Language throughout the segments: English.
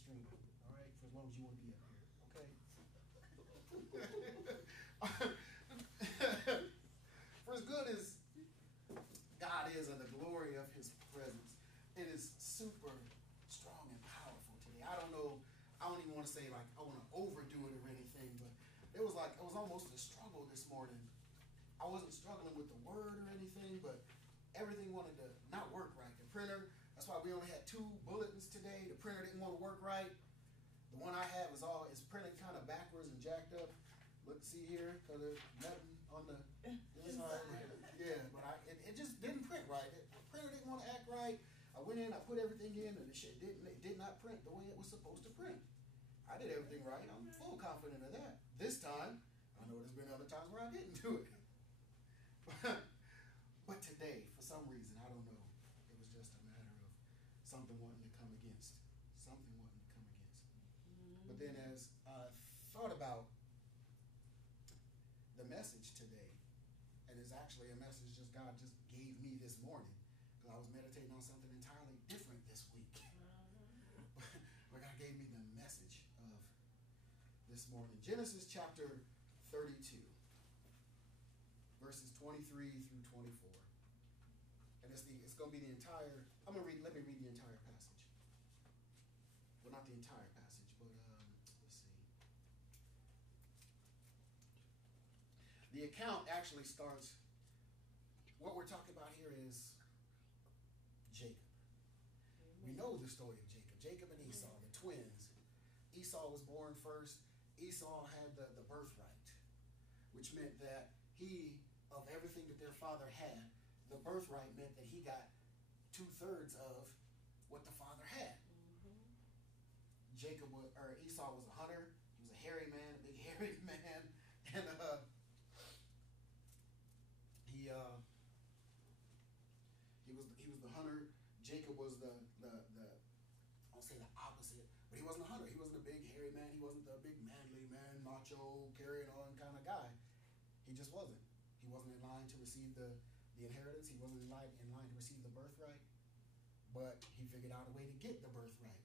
streaming, all right, for as long as you want to be up here, okay? For as good as God is and the glory of his presence, it is super strong and powerful today. I don't know, I don't even want to say like I want to overdo it or anything, but it was almost a struggle this morning. I wasn't struggling with the word or anything, but everything wanted to not work right. The printer, that's why we only had 2 bulletins today. The printer didn't want to work right. The one I have is printed kind of backwards and jacked up. Look, see here, because there's nothing on the inside. Yeah, but it just didn't print right. The printer didn't want to act right. I went in, I put everything in, and it did not print the way it was supposed to print. I did everything right. I'm full confident of that. This time, I know there's been other times where I didn't do it. But today, for some reason, I don't know, it was just a matter of something wanting to come against. Something wanting to come against. But then as I thought about the message today, and it's actually a message God just gave me this morning, because I was meditating on something entirely different this week. But God gave me the message of this morning. Genesis chapter 32, verses 23 through 24. And it's going to be the entire, let me read the entire passage. Well, not the entire passage, but let's see. The account actually starts, what we're talking about here is Jacob. We know the story of Jacob. Jacob and Esau, the twins. Esau was born first. Esau had the birthright, which meant that he, of everything that their father had, the birthright meant that he got 2/3 of what the father had. Esau was a hunter. He was a hairy man, a big hairy man, and he was the hunter. Jacob was the I'll say the opposite, but he wasn't a hunter. He wasn't a big hairy man. He wasn't the big manly man, macho, carrying on kind of guy. He just wasn't. He wasn't in line to receive the inheritance. He wasn't in line to receive the birthright. But he figured out a way to get the birthright.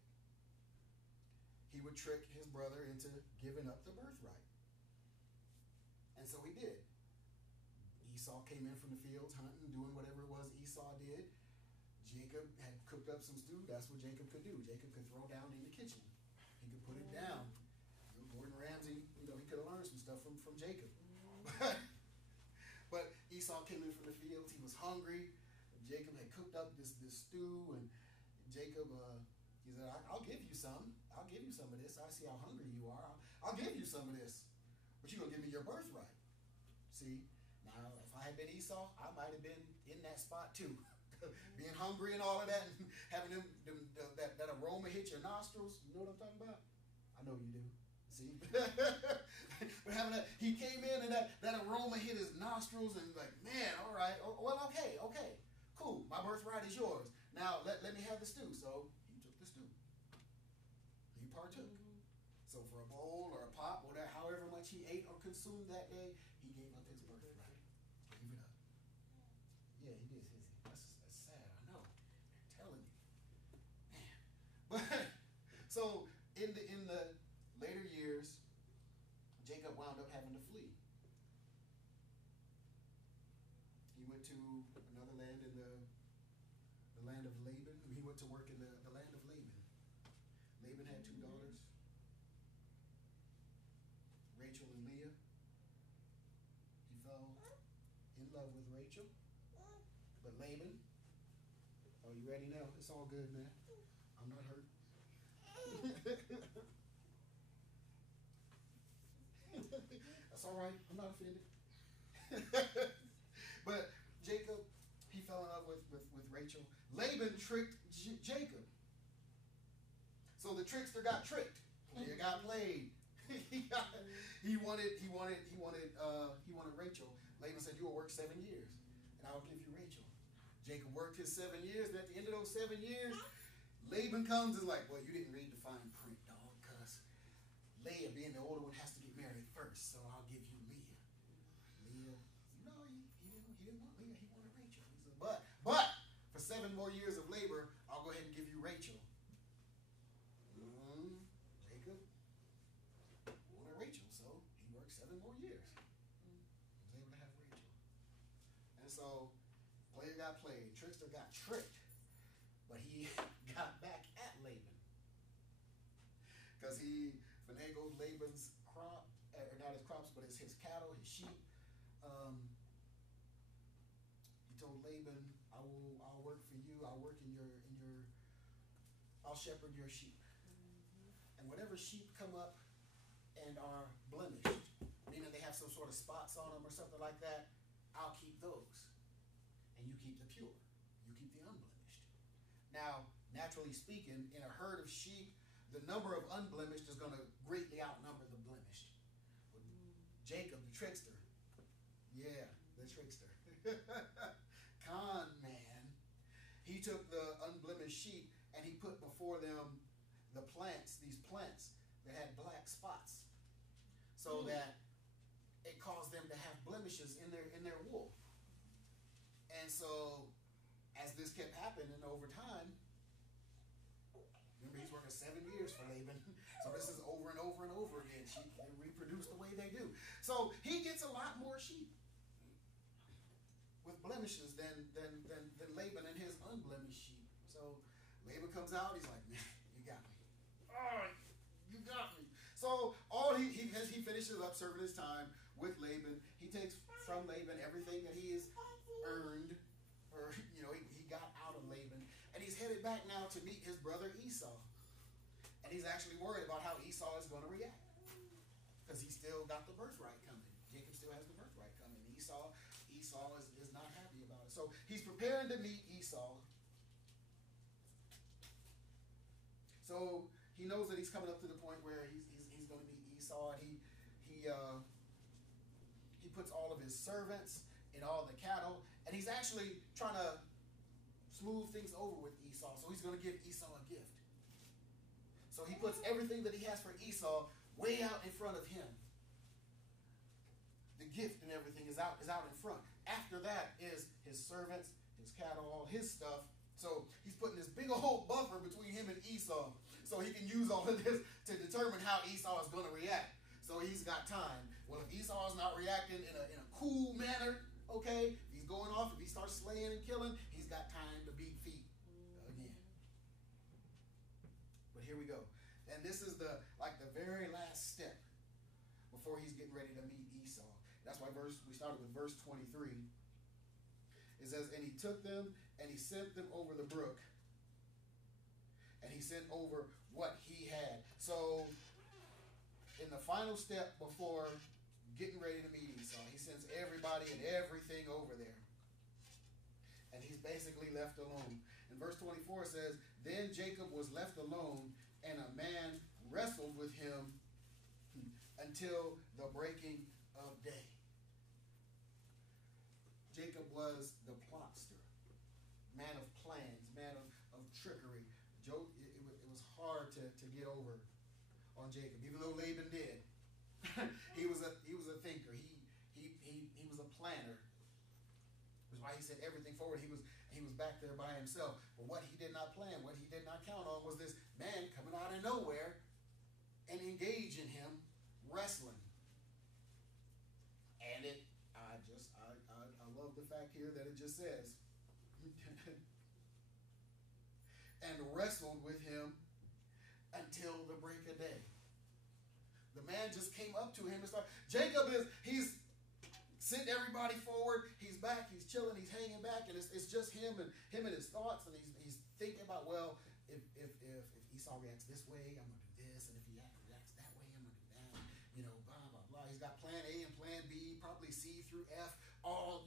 He would trick his brother into giving up the birthright. And so he did. Esau came in from the fields hunting, doing whatever it was Esau did. Jacob had cooked up some stew. That's what Jacob could do. Jacob could throw down in the kitchen. He could put it down. Gordon Ramsay, he could have learned some stuff from Jacob. But Esau came in from the fields. He was hungry. Jacob had cooked up this stew, and Jacob, he said, I'll give you some. I'll give you some of this. I see how hungry you are. I'll give you some of this. But you're going to give me your birthright. See, now, if I had been Esau, I might have been in that spot too. Being hungry and all of that, and having that aroma hit your nostrils. You know what I'm talking about? I know you do. See? But having that, he came in and that aroma hit his nostrils, and like, man, all right, well, okay, cool. My birthright is yours. Now let me have the stew. So he took the stew. He partook. So for a bowl or a pot, whatever, however much he ate or consumed that day, he gave up his birthright. Gave it up. Yeah, he did. That's sad. I know. I'm telling you, man. But so in the later years, Jacob wound up having to flee. He went to another land in the land of Laban. He went to work in the land of Laban. Laban had 2 daughters, Rachel and Leah. He fell in love with Rachel. But Laban, oh, you ready now? It's all good, man. I'm not hurt. That's all right. I'm not offended. But Jacob, he fell in love with Rachel. Laban tricked Jacob. So the trickster got tricked. He got played. He wanted Rachel. Laban said, "You will work 7 years, and I will give you Rachel." Jacob worked his 7 years, and at the end of those 7 years, Laban comes and is like, "Well, you didn't read the fine print, dog, because Leah, being the older one, has to get married first, so I'll give you Leah." Leah, no, he didn't want Leah, he wanted Rachel. He said, but for 7 more years of labor, I'll go ahead and give you Rachel. And so player got played, trickster got tricked, but he got back at Laban because he finagled Laban's crop, or not his crops, but his cattle, his sheep. He told Laban, I'll work for you. I'll work I'll shepherd your sheep. And whatever sheep come up and are blemished, meaning they have some sort of spots on them or something like that, I'll keep those. And you keep the pure. You keep the unblemished. Now, naturally speaking, in a herd of sheep, the number of unblemished is going to greatly outnumber the blemished. But Jacob, the trickster, the trickster, con man, he took the unblemished sheep and he put before them these plants that had black spots, so that it caused them to have blemishes in their wool. And so, as this kept happening over time, remember he's working 7 years for Laban, so this is over and over and over again. Sheep, they reproduce the way they do. So he gets a lot more sheep with blemishes than Laban and his unblemished sheep. So Laban comes out, he's like, man, you got me. Oh, you got me. So he finishes up serving his time with Laban. He takes from Laban everything that he has earned, or he got out of Laban, and he's headed back now to meet his brother Esau. And he's actually worried about how Esau is going to react, because he's still got the birthright coming. Jacob still has the birthright coming. Esau is not happy about it. So he's preparing to meet Esau. So he knows that he's coming up to the point where he's going to meet Esau, and he puts all of his servants and all the cattle, and he's actually trying to smooth things over with Esau. So he's going to give Esau a gift. So he puts everything that he has for Esau way out in front of him. The gift and everything is out in front. After that is his servants, his cattle, all his stuff. So he's putting this big old buffer between him and Esau, so he can use all of this to determine how Esau is going to react. So he's got time. Well, if Esau is not reacting in a cool manner, okay, if he's going off, if he starts slaying and killing, he's got time to beat feet again. But here we go. And this is the very last step before he's getting ready to meet Esau. That's why we started with verse 23. It says, and he took them and he sent them over the brook, and he sent over what he had. So in the final step before getting ready to meet Esau, he sends everybody and everything over there, and he's basically left alone. And verse 24 says, then Jacob was left alone, and a man wrestled with him until the breaking of day. Jacob was the plotster, man of plans, man of trickery. It was hard to get over on Jacob, even though Laban did. he was a thinker. He was a planner. That's why he said everything forward. He was back there by himself. But what he did not plan, what he did not count on, was this man coming out of nowhere and engaging him wrestling. And I love the fact here that it just says, and wrestled with him until the break of day. The man just came up to him and started. He's sent everybody forward. He's back. He's chilling. He's hanging back, and it's just him and his thoughts. And he's thinking about, well, if Esau reacts this way, I'm gonna do this, and if he reacts that way, I'm gonna do that. Blah blah blah. He's got plan A and plan B, probably C through F, all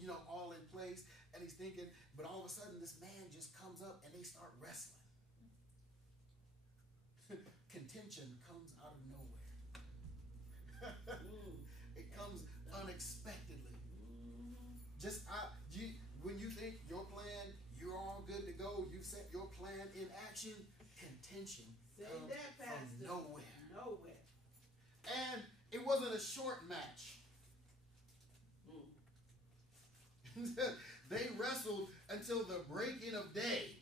in place. And he's thinking, but all of a sudden, this man just comes up and they start wrestling. Contention comes out of nowhere. It comes unexpectedly. When you think your plan, you're all good to go, you've set your plan in action, contention comes from nowhere. And it wasn't a short match. They wrestled until the breaking of day.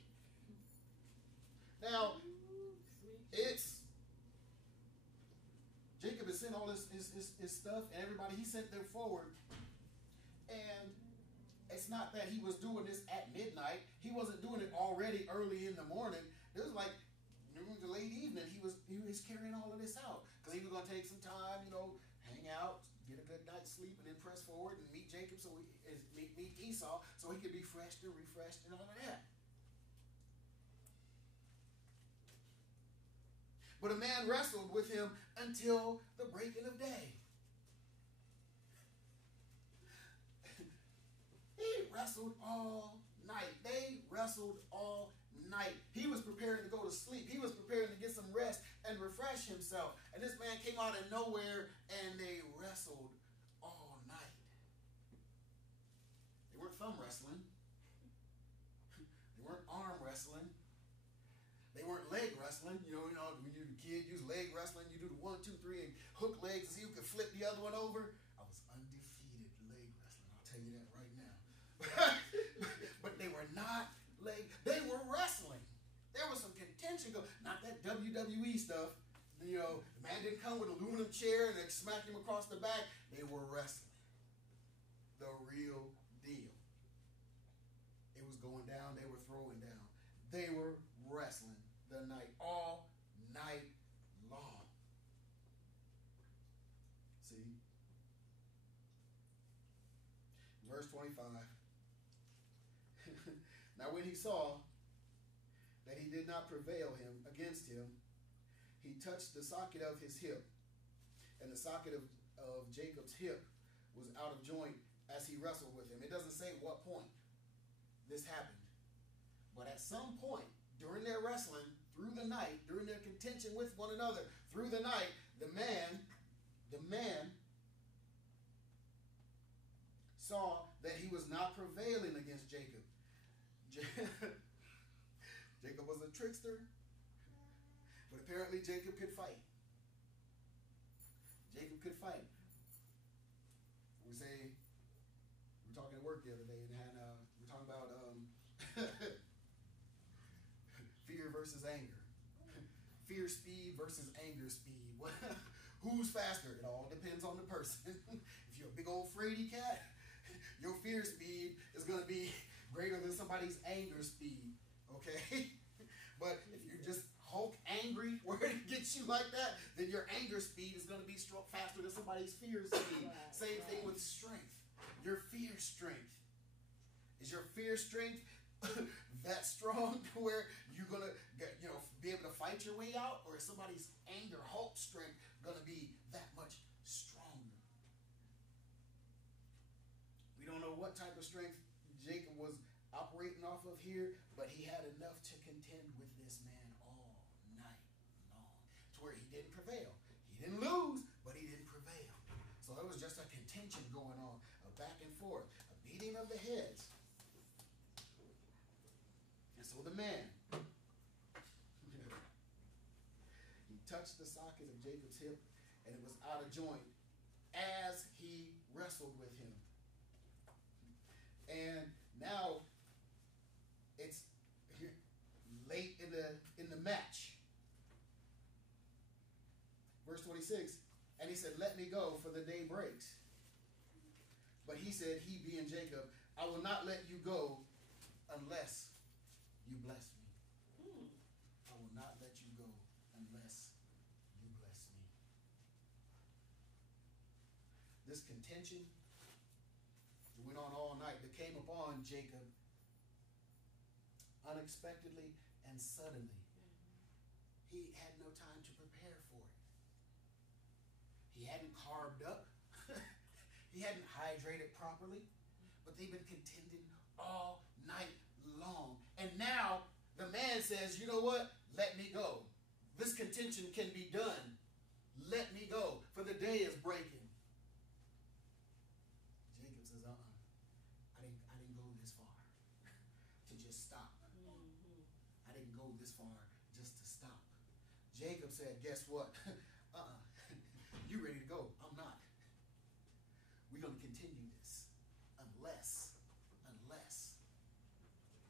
Now, Jacob has sent all his stuff, and everybody, he sent them forward. And as it's not that he was doing this at midnight. He wasn't doing it already early in the morning. It was like the late evening. He was carrying all of this out because he was going to take some time, hang out, get a good night's sleep, and then press forward and meet Jacob, meet Esau, so he could be refreshed and all of that. But a man wrestled with him until the breaking of day. He wrestled all night. They wrestled all night. He was preparing to go to sleep. He was preparing to get some rest and refresh himself. And this man came out of nowhere and they wrestled all night. They weren't thumb wrestling. They weren't arm wrestling. They weren't leg wrestling. When you're a kid, use leg wrestling. You do the 1, 2, 3 and hook legs and see who can flip the other one over. I was undefeated leg wrestling. I'll tell you that right now. But they were not they were wrestling. There was some contention going. Not that WWE stuff. The man didn't come with an aluminum chair and they smacked him across the back. They were wrestling. The real deal. It was going down. They were throwing down. They were wrestling the night, all night long. See? Verse 25. Now when he saw that he did not prevail against him, he touched the socket of his hip, and the socket of Jacob's hip was out of joint as he wrestled with him. It doesn't say what point this happened, but at some point during their wrestling, through the night, during their contention with one another, through the night, the man saw that he was not prevailing against Jacob. Jacob was a trickster, but apparently Jacob could fight. Jacob could fight. We were talking at work the other day, and we were talking about fear versus anger. Fear speed versus anger speed. Who's faster? It all depends on the person. If you're a big old fraidy cat, your fear speed is going to be greater than somebody's anger speed. Okay? But if you're just Hulk angry, where it gets you like that, then your anger speed is going to be faster than somebody's fear speed. Same thing with strength. Your fear strength. Is your fear strength that strong to where you're going to be able to fight your way out? Or is somebody's anger, Hulk strength, going to be that much stronger? We don't know what type of strength Jacob was operating off of here, but he had enough to contend with this man all night long, to where he didn't prevail. He didn't lose, but he didn't prevail. So it was just a contention going on, a back and forth, a beating of the heads. And so the man, he touched the socket of Jacob's hip, and it was out of joint as he wrestled with him. And now it's late in the match. Verse 26, and he said, "Let me go, for the day breaks." But he said, he being Jacob, "I will not let you go unless you bless me." I will not let you go unless you bless me. This contention went on all night. That came upon Jacob unexpectedly and suddenly. He had no time to prepare for it. He hadn't carved up. He hadn't hydrated properly. But they've been contending all night long. And now the man says, "You know what? Let me go. This contention can be done. Let me go, for the day is breaking." Jacob says, I didn't go this far to just stop. I didn't go this far just to stop. Jacob said, "Guess what? You ready to go? I'm not. We're going to continue this unless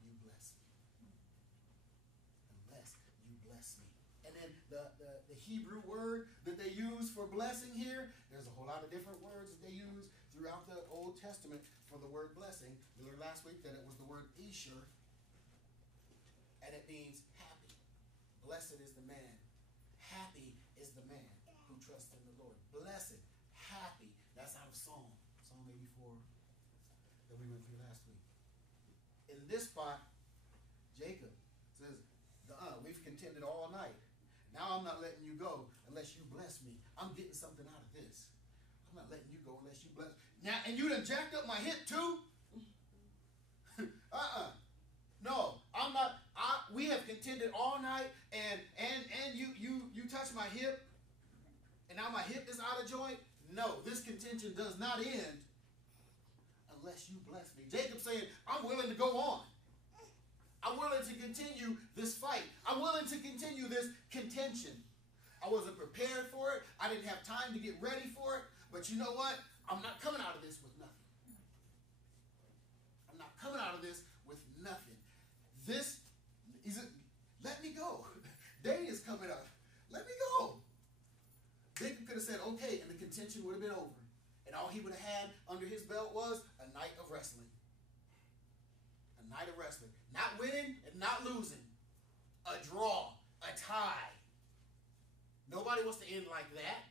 you bless me. Unless you bless me." And then the Hebrew word that they use for blessing here, there's a whole lot of different words that they use throughout the Old Testament for the word blessing. We learned last week that it was the word Esher, and it means happy. Blessed is the man. Happy is the man who trusts in the Lord. Blessed, happy. That's out of Psalm 84 that we went through last week. In this spot, Jacob says, we've contended all night. Now I'm not letting you go unless you bless me. I'm getting something out of this. I'm not letting you go unless you bless. Now, and you done jacked up my hip too? No, I'm not. We have contended all night, and you touched my hip, and now my hip is out of joint. No, this contention does not end unless you bless me. Jacob saying, I'm willing to go on. I'm willing to continue this fight. I'm willing to continue this contention. I wasn't prepared for it. I didn't have time to get ready for it. But you know what? I'm not coming out of this with nothing. I'm not coming out of this with nothing. Let me go. Day is coming up. Let me go. Jacob could have said, okay, and the contention would have been over. And all he would have had under his belt was a night of wrestling. A night of wrestling. Not winning and not losing. A draw. A tie. Nobody wants to end like that.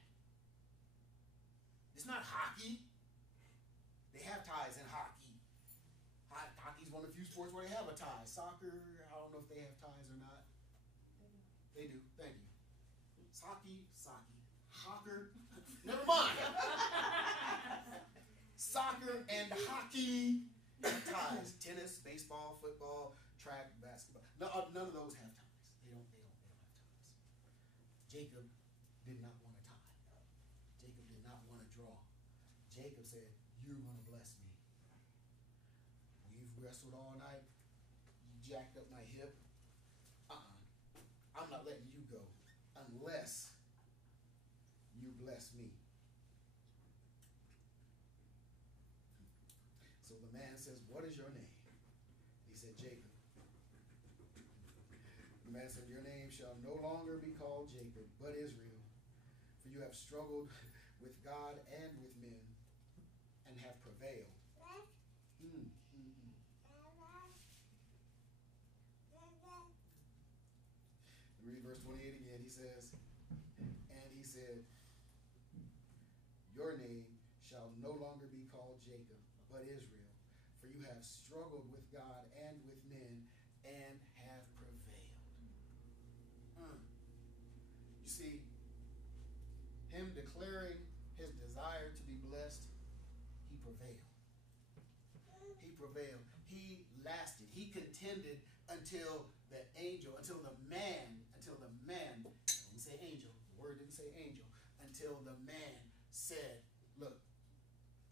It's not hockey. They have ties in hockey. Hockey's one of the few sports where they have a tie. Soccer, I don't know if they have ties or not. They do. Thank you. Hockey. Hocker. Never mind. Soccer and hockey have ties. Tennis, baseball, football, track, basketball. No, none of those have ties. They don't have ties. Jacob did not want a tie. Jacob did not want a draw. Jacob said, you're going to bless me. We've wrestled all night. You jacked up my hip. I'm not letting you go unless you bless me. So the man says, what is your name? He said, Jacob. The man said, your name shall no longer be called Jacob, but Israel. For you have struggled with God and with men and have prevailed. Read verse 28 again. He says, and he said, your name shall no longer be called Jacob, but Israel. For you have struggled with God and with men and have prevailed. You see, him declaring his desire to be blessed, he prevailed. He prevailed. He lasted. He contended until the man, didn't say angel, the word didn't say angel, until the man said, look,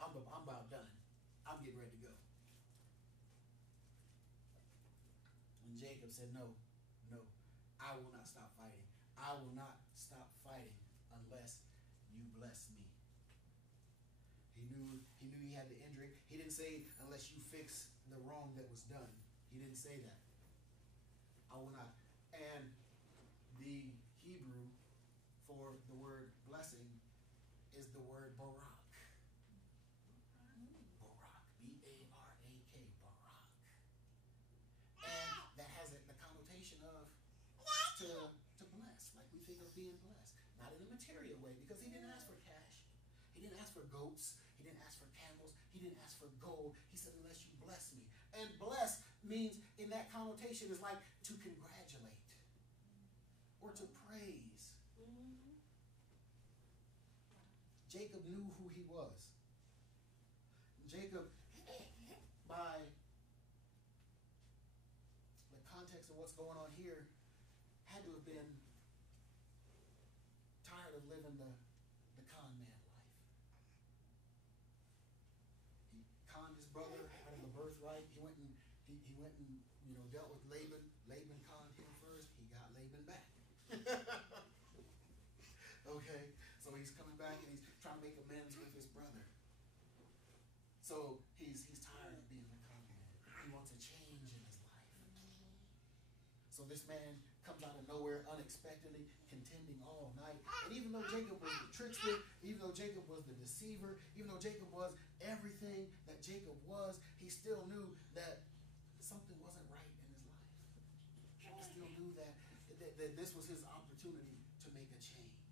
I'm about done. I'm getting ready to go. When Jacob said, no, I will not stop fighting. I will not stop fighting unless you bless me. He knew he had the injury. He didn't say unless you fix the wrong that was done. He didn't say that. I will not. And the Hebrew for the word blessing is the word barak. Barak. B-A-R-A-K. Barak. And that has the connotation of to bless, like we think of being blessed. Not in a material way, because he didn't ask for cash. He didn't ask for goats. He didn't ask for camels. He didn't ask for gold. He said, unless you bless me. And bless means, in that connotation, is like to congratulate or to praise. Jacob knew who he was. Jacob, by the context of what's going on here, had to have been tired of living the con man life. He conned his brother out of the birthright. He went and dealt with Laban. Laban conned him first. He got Laban back. Okay, so he's coming back and he's trying to make amends with his brother. So he's tired of being the con man. He wants a change in his life. So this man comes out of nowhere unexpectedly, contending all night. And even though Jacob was the trickster, even though Jacob was the deceiver, even though Jacob was everything that Jacob was, he still knew that something wasn't right in his life. He still knew that this was his opportunity to make a change.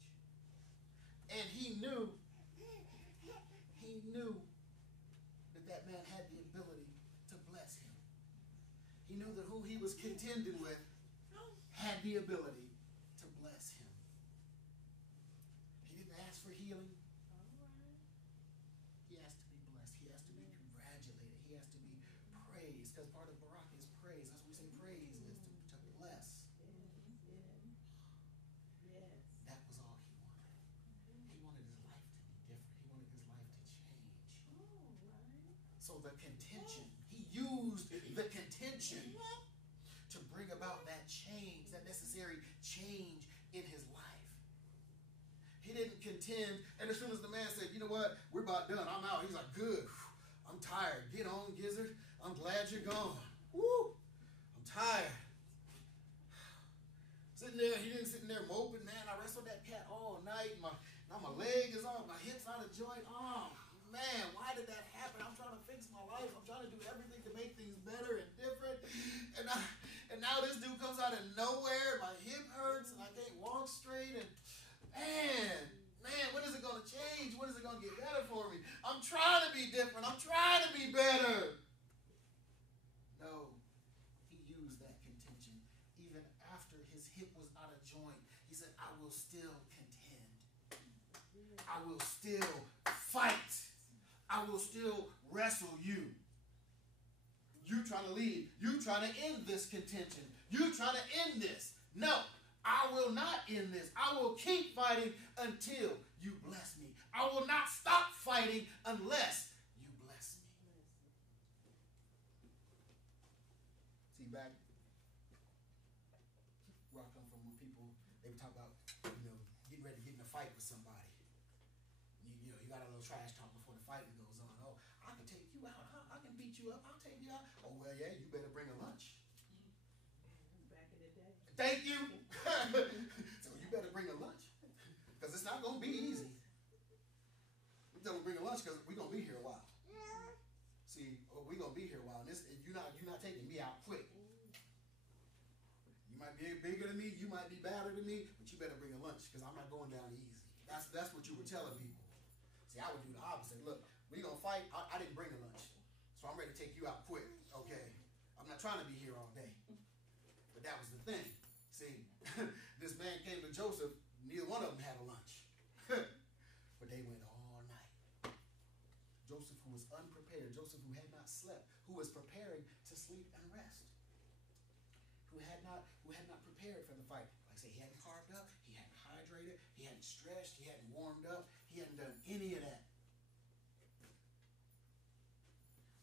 And he knew that man had the ability to bless him. He knew that who he was contending with had the ability to bless him. He didn't ask for healing. He asked to be blessed. He asked to be congratulated. He asked to be praised, because part of Barak is praise. That's what we say praise is, to bless. That was all he wanted. He wanted his life to be different. He wanted his life to change. So the contention, he used the contention to bring about that change, that necessary change in his life. He didn't contend, and as soon as the man said, you know what, we're about done, I'm out, he's like, good, I'm tired, get on, Gizzard, I'm glad you're gone. Woo, I'm tired. Sitting there, he didn't sitting there moping, man, I wrestled that cat all night, now my leg is on, my hip's out of joint, oh man, why did that happen? I'm trying to fix my life, I'm trying to do everything to make things better and different, and now this dude comes out of nowhere, my hip hurts, and I can't walk straight, and man, when is it going to change? When is it going to get better for me? I'm trying to be different. I'm trying to be better. No, he used that contention. Even after his hip was out of joint, he said, I will still contend. I will still fight. I will still wrestle you. You trying to leave. You trying to end this contention. You trying to end this. No. I will not end this. I will keep fighting until you bless me. I will not stop fighting unless you bless me. See, back where I come from, when people, they would talk about, getting ready to get in a fight with somebody. You got a little trash talk before the fight goes on. Oh, I can take you out. I can beat you up. I'll take you out. Oh, well, yeah, you better bring a lunch. Thank you. So you better bring a lunch, because it's not going to be easy. You better bring a lunch, because we're going to be here a while. See, we're going to be here a while. And you're not taking me out quick. You might be bigger than me. You might be badder than me. But you better bring a lunch, because I'm not going down easy. That's what you were telling people. See, I would do the opposite. Look, we're going to fight. I didn't bring a lunch, so I'm ready to take you out quick. Okay. I'm not trying to be here all day. But that was the thing. See, this man came to Joseph, neither one of them had a lunch. But they went all night. Joseph, who was unprepared, Joseph, who had not slept, who was preparing to sleep and rest, who had not prepared for the fight. Like I say, he hadn't carved up, he hadn't hydrated, he hadn't stretched, he hadn't warmed up, he hadn't done any of that.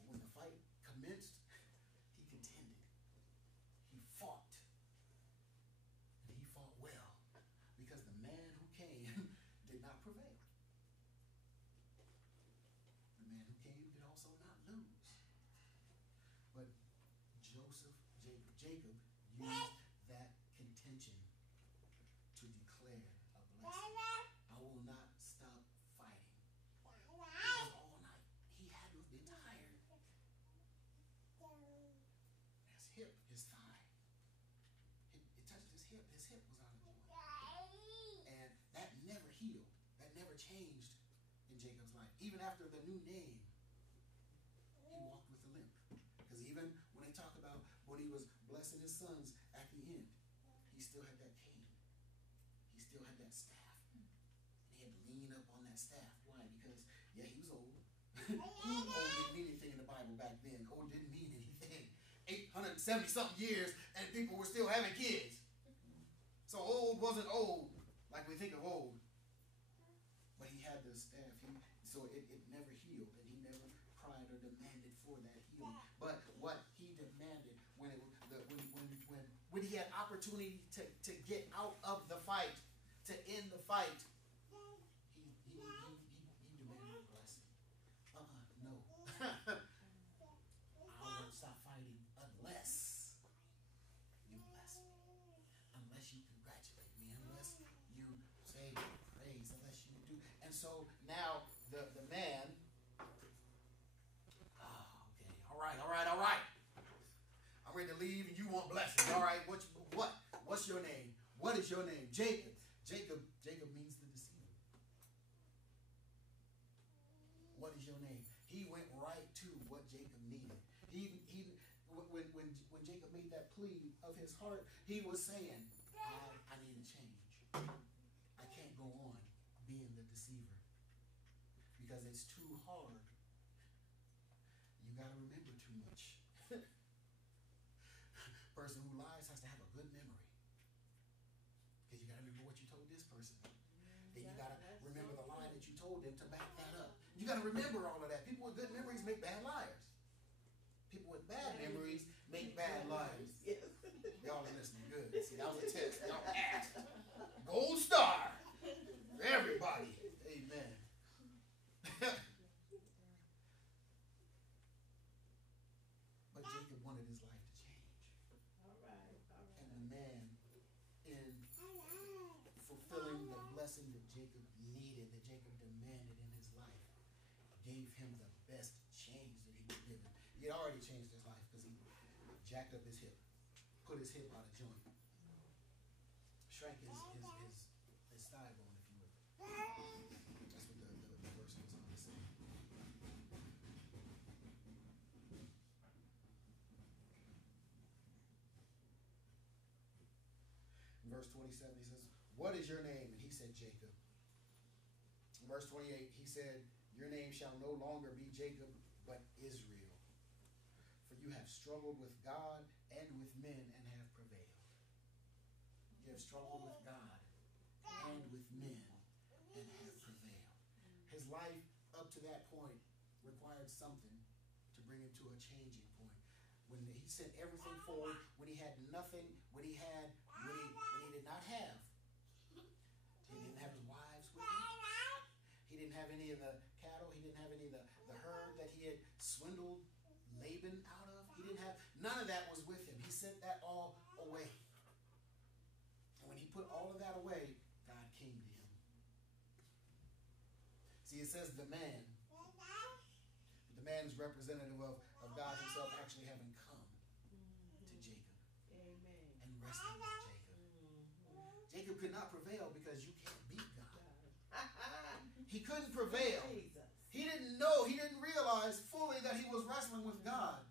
But when the fight commenced, he contended. He fought. Well, because the man who came did not prevail. The man who came did also not lose. But Jacob used that contention to declare a blessing. I will not stop fighting. Because all night he had been tired. His hip, his thigh. It touched his hip. His hip was out of joint. And that never healed. That never changed in Jacob's life. Even after the new name, he walked with a limp. Because even when they talk about when he was blessing his sons at the end, he still had that cane. He still had that staff. And he had to lean up on that staff. Why? Because, yeah, he was old. Old didn't mean anything in the Bible back then. Old didn't mean anything. 870-something years, and people were still having kids. So old wasn't old like we think of old. But he had the staff. So it never healed, and he never cried or demanded for that healing. But what he demanded when he had opportunity to get out of the fight, to end the fight, he demanded a blessing. No. I won't stop fighting unless you bless me. so now the man, okay, all right. I'm ready to leave and you want blessings. All right, what's your name? What is your name? Jacob. Jacob means the deceiver. What is your name? He went right to what Jacob needed. When Jacob made that plea of his heart, he was saying, I need a change. I can't go on being the deceiver because it's too hard. You got to remember too much. Person who lies has to have a good memory because you got to remember what you told this person. Then you got to remember the lie that you told them to back that up. You got to remember all of that. People with good memories make bad liars. People with bad memories make bad liars. Y'all are listening good. See, that was a test. Y'all asked. Gold star for everybody. Amen. But Jacob wanted his life to change. All right. And the man, in fulfilling the blessing that Jacob needed, that Jacob demanded in his life, gave him the best change that he could give him. He had already changed his life because he jacked up his hip, put his hip out of joint, shrank his thigh bone, if you will. That's what the verse was on to say. In verse 27, he says, "What is your name?" And he said, "Jacob." In verse 28, he said, "Your name shall no longer be Jacob, but Israel. For you have struggled with God and with men and have prevailed." You have struggled with God and with men and have prevailed. His life up to that point required something to bring him to a changing point. When he sent everything forward, when he had nothing, when he did not have. He didn't have his wives with him. He didn't have any of the cattle. He didn't have any of the herd that he had swindled Laban out of. He didn't have, none of that was with him. He sent that all away. And when he put all of that away, God came to him. See, it says the man. The man is representative of God himself actually having come to Jacob. Amen. And rested with Jacob. Jacob could not prevail because you can't beat God. He couldn't prevail. He didn't know, he didn't realize fully that he was wrestling with God.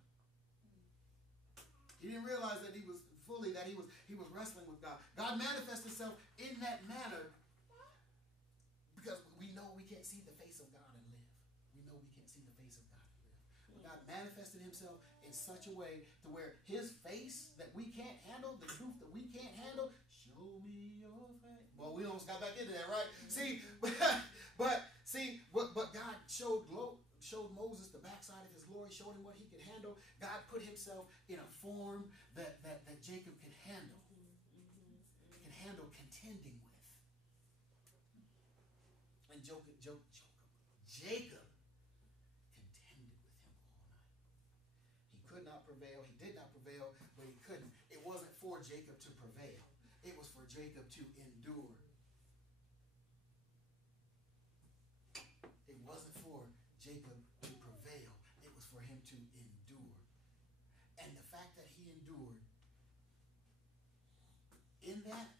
He didn't realize that he was wrestling with God. God manifests himself in that manner because we know we can't see the face of God and live. We know we can't see the face of God and live. But God manifested himself in such a way to where his face that we can't handle, the truth that we can't handle, show me your face. Well, we almost got back into that, right? See, but God showed Moses the backside of his glory, showed him what he could handle. God put himself in a form that Jacob could handle. Can handle contending with. And Jacob contended with him all night. He could not prevail. He did not prevail, but he couldn't. It wasn't for Jacob to prevail. It was for Jacob to endure. It wasn't for Jacob to prevail. It was for him to endure. And the fact that he endured, in that,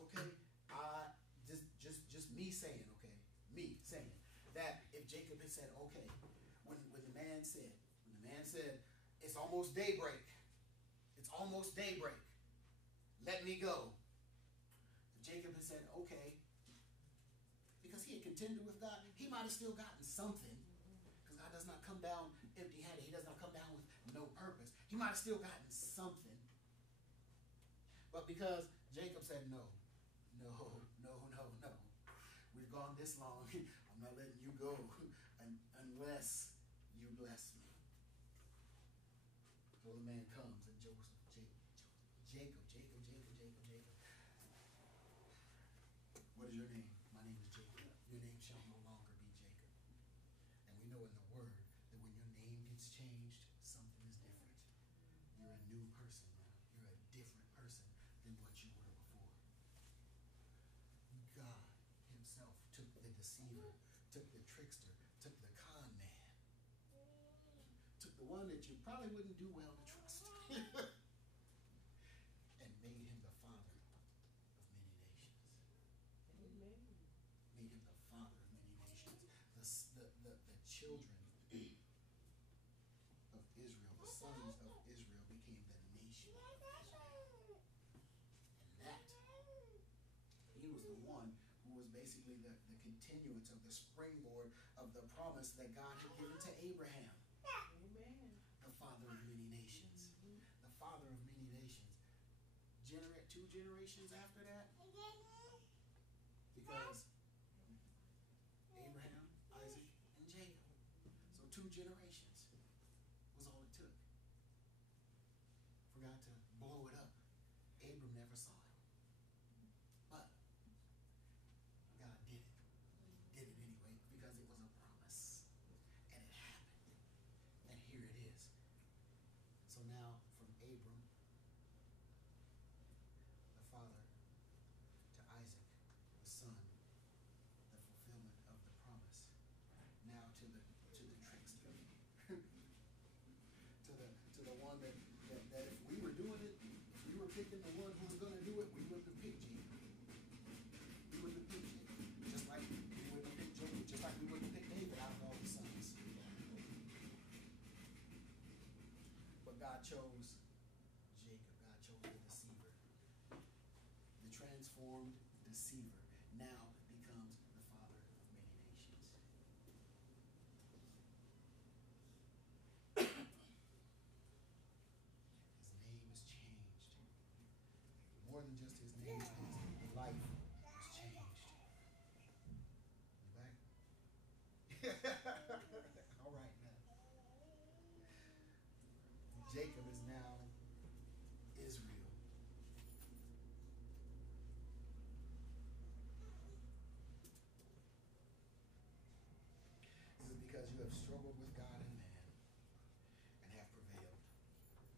okay, just me saying, that if Jacob had said, okay, when the man said, it's almost daybreak, let me go. If Jacob had said, okay, because he had contended with God, he might have still gotten something, because God does not come down empty-handed. He does not come down with no purpose. He might have still gotten something. But because Jacob said, no. We've gone this long. I'm not letting you go unless you bless me. So the man comes and Jacob. What is your name? My name is Jacob. Your name shall no longer be Jacob. And we know in the word that when your name gets changed, something is different. You're a new person now. You're a different person. deceiver, took the trickster, took the con man, took the one that you probably wouldn't do well to trust, and made him the father of many nations. Amen. Made him the father of many nations. The children of Israel, the sons of Israel, became the nation of Israel. And that, he was the one who was basically the continuance of the springboard of the promise that God had given to Abraham. Amen. The father of many nations. The father of many nations. Two generations after that, because Abraham, Isaac, and Jacob. So 2 generations was all it took for God to blow it up. Abram never saw it, but God did it. Did it anyway because it was a promise, and it happened. And here it is. So now from Abram, the father, to Isaac, the son, the fulfillment of the promise. Now to the trickster, to the one that if we were doing it, if we were picking the one who was going to do it, we wouldn't have picked Jacob. We wouldn't have picked Jacob, just like we wouldn't have picked Job, just like we wouldn't have picked David out of all the sons. But God chose Jacob. God chose the deceiver. The transformed deceiver now becomes the father of many nations. His name is changed. More than just his name, his life was changed. You back? All right now. Jacob is now Israel. This is because you have struggled with God and man and have prevailed.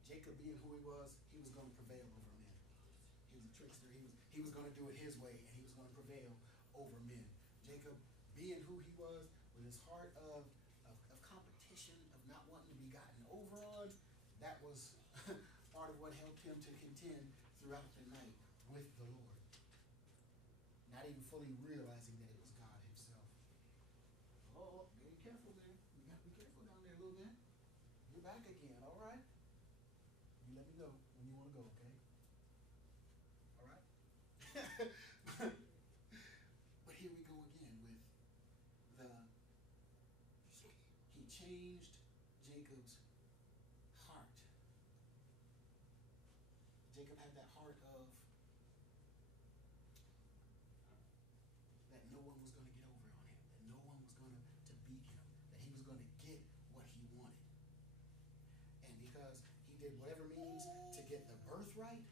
Jacob, being who he was going to prevail over men. He was a trickster. He was going to do it his way, and he was going to prevail over men. Jacob, being who he was, with his heart of competition, of not wanting to be gotten over on, that was part of what helped him to contend throughout the night with the Lord. Not even fully realizing that it was God himself. Oh, be careful there. You got to be careful down there a little bit. You're back again, all right? You let me know when you want to go, okay? All right? But here we go again with he changed Jacob's heart. Jacob had that heart of that no one was going to get over on him, that no one was going to beat him, that he was going to get what he wanted. And because he did whatever means to get the birthright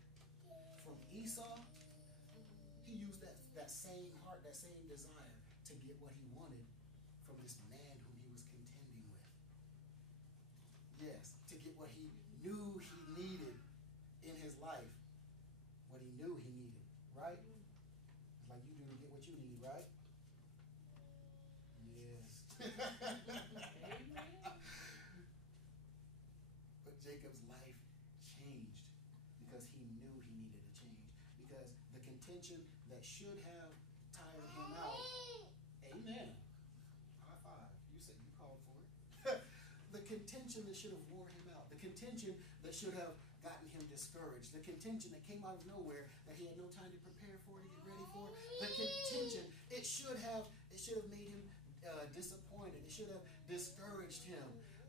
from Esau, he used that same heart, that same desire to get what he wanted from this man whom he was contending with. Yes, to get what he knew he needed in his life. What he knew he needed, right? Like you do to get what you need, right? Yes. But Jacob's life changed because he knew he needed a change. Because the contention that should have tired him out, amen. High five. You said you called for it. The contention that should have wore him out. The contention that should have gotten him discouraged. The contention that came out of nowhere that he had no time to prepare for, to get ready for. The contention, it should have made him disappointed. It should have discouraged him.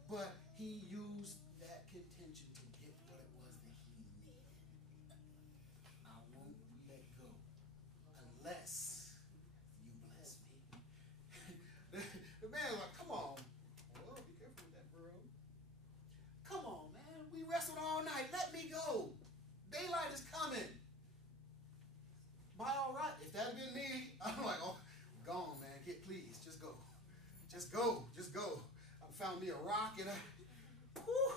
But he used that contention to get what it was that he needed. I won't let go unless you bless me. The man was like, come on. Well, be careful with that, bro. Come on, man. We wrestled all night. Let me go. Daylight is coming. By all right. If that had been me, I'm like, oh, gone, man. Please, just go. Just go. Just go. I found me a rock and whew,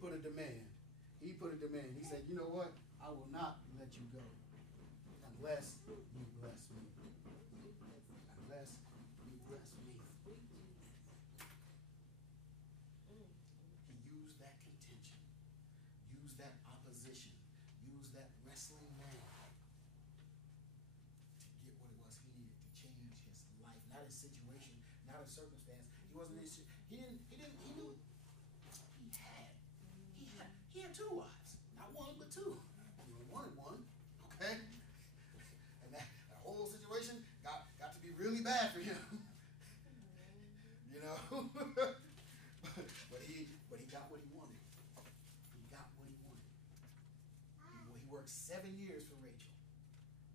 put a demand. He put a demand. He said, you know what? I will not let you go unless you bless me. Unless you bless me. He used that contention, used that opposition, used that wrestling man to get what it was he needed to change his life, not his situation, not his circumstance. He wasn't. He knew. He had two wives, not one but two. He only wanted one, okay? And that whole situation got to be really bad for him, you know. but he got what he wanted. He got what he wanted. He worked 7 years for Rachel.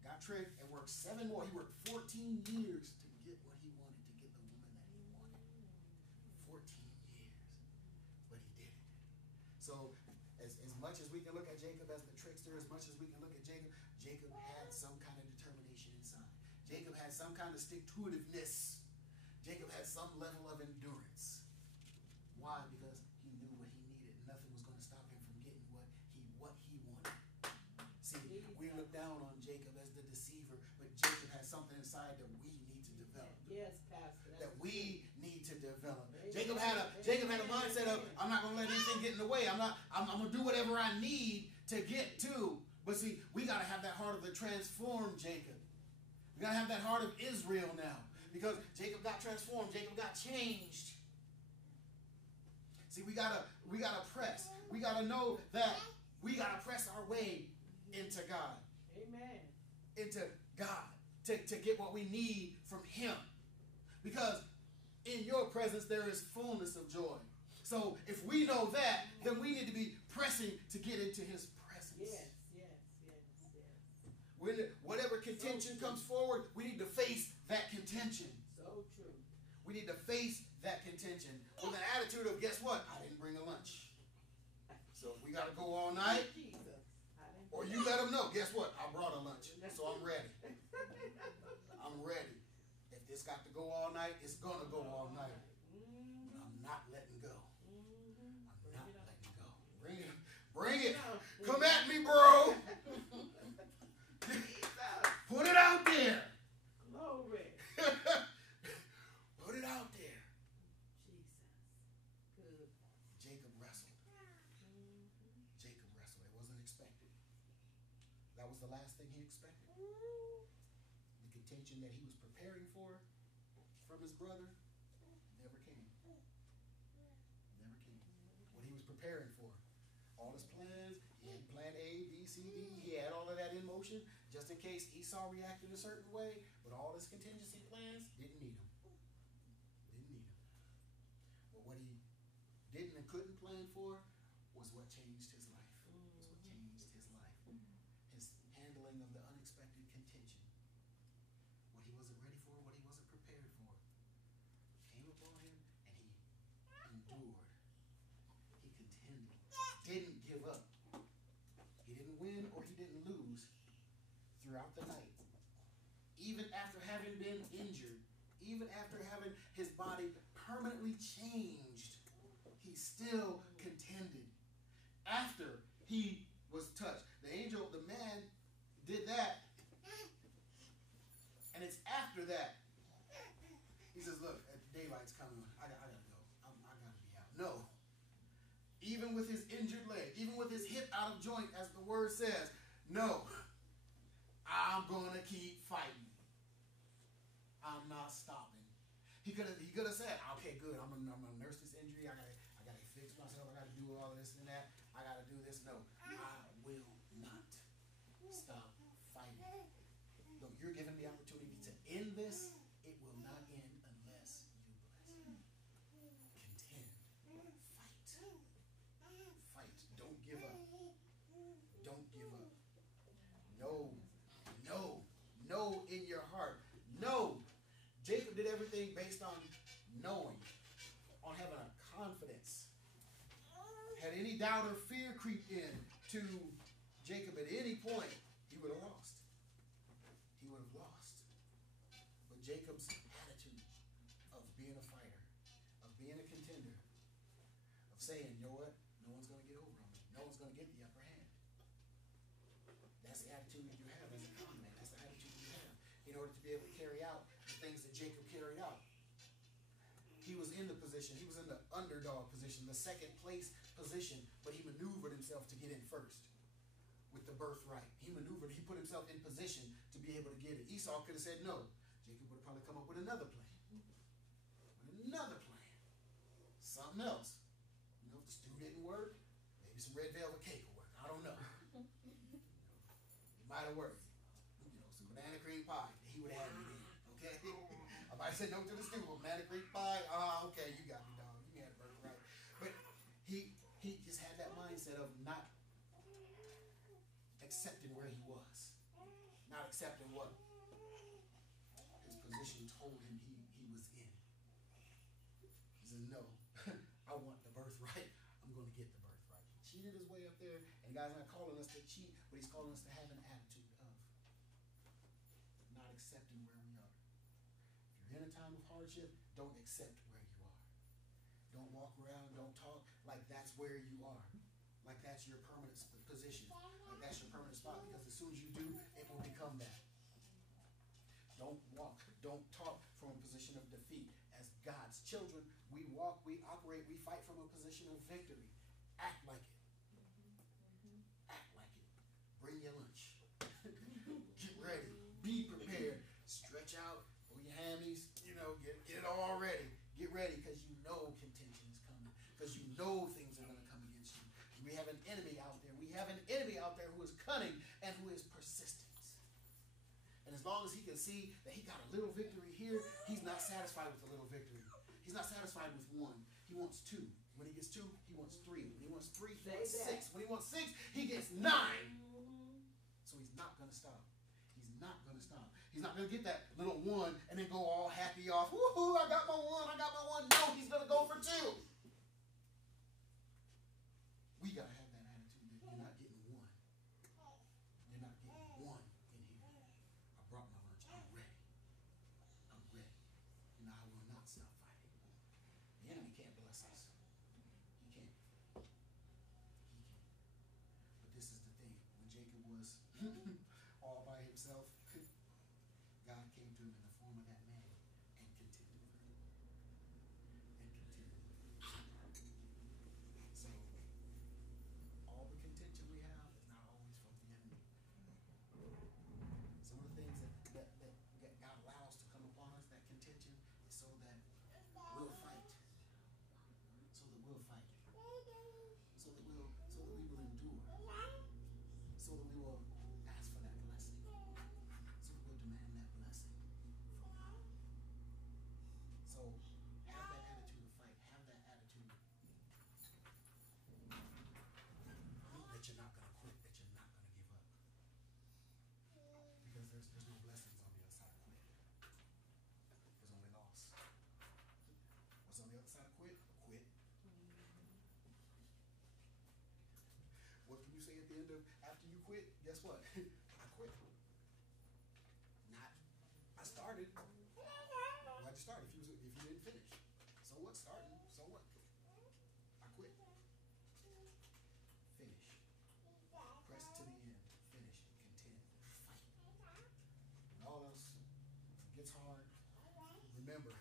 Got tricked and worked 7 more. He worked 14 years to get what he wanted, to get the woman that he wanted. 14 years. But he did it. So as much as we can look at Jacob as the trickster, as much as we can look at Jacob, Jacob had some kind of determination inside. Jacob had some kind of stick-to-itiveness. Jacob had some level of endurance. Why? Because he knew what he needed. Nothing was going to stop him from getting what he wanted. See, we look down on Jacob as the deceiver, but Jacob has something inside that we need to develop. Yes, Pastor. That we need to develop. Jacob had a mindset of, I'm not going to let anything get in the way. I'm going to do whatever I need to get to. But see, we got to have that heart of the transformed Jacob. We got to have that heart of Israel now. Because Jacob got transformed. Jacob got changed. See, we gotta press. We gotta know that we gotta press our way into God. Amen. Into God. To get what we need from Him. Because in your presence there is fullness of joy. So if we know that, then we need to be pressing to get into His presence. Yes. When whatever contention comes forward, we need to face that contention. So true. We need to face that contention with an attitude of, guess what? I didn't bring a lunch. So if we got to go all night, or you let them know, guess what? I brought a lunch. So I'm ready. I'm ready. If this got to go all night, it's going to go all night. But I'm not letting go. I'm not letting go. Bring it. Come at me, bro. Put it out there. Glory. Put it out there. Jesus. Good. Jacob wrestled. Jacob wrestled. It wasn't expected. That was the last thing he expected. The contention that he was preparing for from his brother never came. Never came. What he was preparing for. All his plans, he had plan A, B, C, D. He had all of that in motion just in case Esau reacted a certain way. But all his contingency plans didn't need him. Didn't need him. But what he didn't and couldn't plan for was what changed his life. Was what changed his life. His handling of the unexpected contention. What he wasn't ready for, what he wasn't prepared for, came upon him and he endured. He contended. Didn't give up. He didn't win or he didn't lose throughout the night. Even after having been injured, even after having his body permanently changed, he still contended. After he was touched. The angel, the man, did that. And it's after that. He says, look, daylight's coming. I gotta go. I gotta be out. No. Even with his injured leg, even with his hip out of joint, as the word says, no. I'm going to keep fighting. I'm not stopping. He could have said, okay, good. I'm gonna nurse this injury. I gotta fix myself. I gotta do all of this and that. I gotta do this. No, I will not stop fighting. No, you're giving me the opportunity to end this. It will not end unless you bless me. Contend. Fight. Don't give up. Don't give up. No in your heart. No. Jacob did everything based on knowing, on having a confidence. Had any doubt or fear creep in to Jacob at any point, he would have lost. He would have lost. But Jacob's attitude of being a fighter, of being a contender, of saying, you know what? No one's going to get That's the attitude you have as a con man. That's the attitude you have in order to be able to carry out the things that Jacob carried out. He was in the position. He was in the underdog position, the second place position, but he maneuvered himself to get in first with the birthright. He maneuvered. He put himself in position to be able to get it. Esau could have said no. Jacob would have probably come up with another plan. Another plan. Something else. You know, if the stew didn't work, maybe some red velvet cake will work. I don't know. It might have worked. You know, some banana cream pie. He would have had me in. Okay? I said no to the stew. Banana cream pie. Okay, you got me, dog. You had it right. But he just had that mindset of not accepting where he was. Not accepting what his position told him he was in. He said, no, I want the birthright. I'm going to get the birthright. He cheated his way up there, and God's not calling us to cheat, but he's calling us to have an attitude of not accepting where we are. If you're in a time of hardship, don't accept where you are. Don't walk around, don't talk like that's where you are. Like that's your permanent position. Like that's your permanent spot, because as soon as you do, it will become that. Don't walk, don't talk from a position of defeat. As God's children, we walk, we operate, we fight from a position of victory. Act like it. Act like it. Bring your lunch. Get ready. Be prepared. Stretch out. Pull your hammies. You know, get it all ready. Get ready, because you know contention is coming. Because you know things are going to come against you. We have an enemy out there. We have an enemy out there who is cunning and who is persistent. And as long as he can see that he got a little victory here, he's not satisfied with a little victory. He's not satisfied with one. He wants two. When he gets two, he wants three. When he wants three, he wants six. When he wants six, he gets 9. So he's not going to stop. He's not going to stop. He's not going to get that little one and then go all happy off. Woohoo, I got my one. I got my one. No, he's going to go for 2. We got to have that attitude that you're not getting one. You're not getting one in here. I brought my lunch. I'm ready. I'm ready. And I will not stop fighting. The enemy can't bless us. He can't. He can't. But this is the thing. When Jacob was all by himself, God came to him in the form of that man and contended with him. And contended with him. So, all the contention we have is not always from the enemy. Some of the things that God allows to come upon us, that contention, is so that we'll fight. So that we'll fight. So that we will endure. So that we will ask for that blessing. So that we'll demand that blessing from God. So have that attitude of fight. Have that attitude that you're not going to quit, that you're not going to give up. Because there's no blessings on the other side of quit. There's only loss. What's on the other side of quit? Quit. What can you say at the end of after you quit? Guess what? I quit. Not, I started. Why'd you start if you didn't finish? So what? Starting. So what? I quit. Finish. Press to the end. Finish. Contend. Fight. When all else gets hard, remember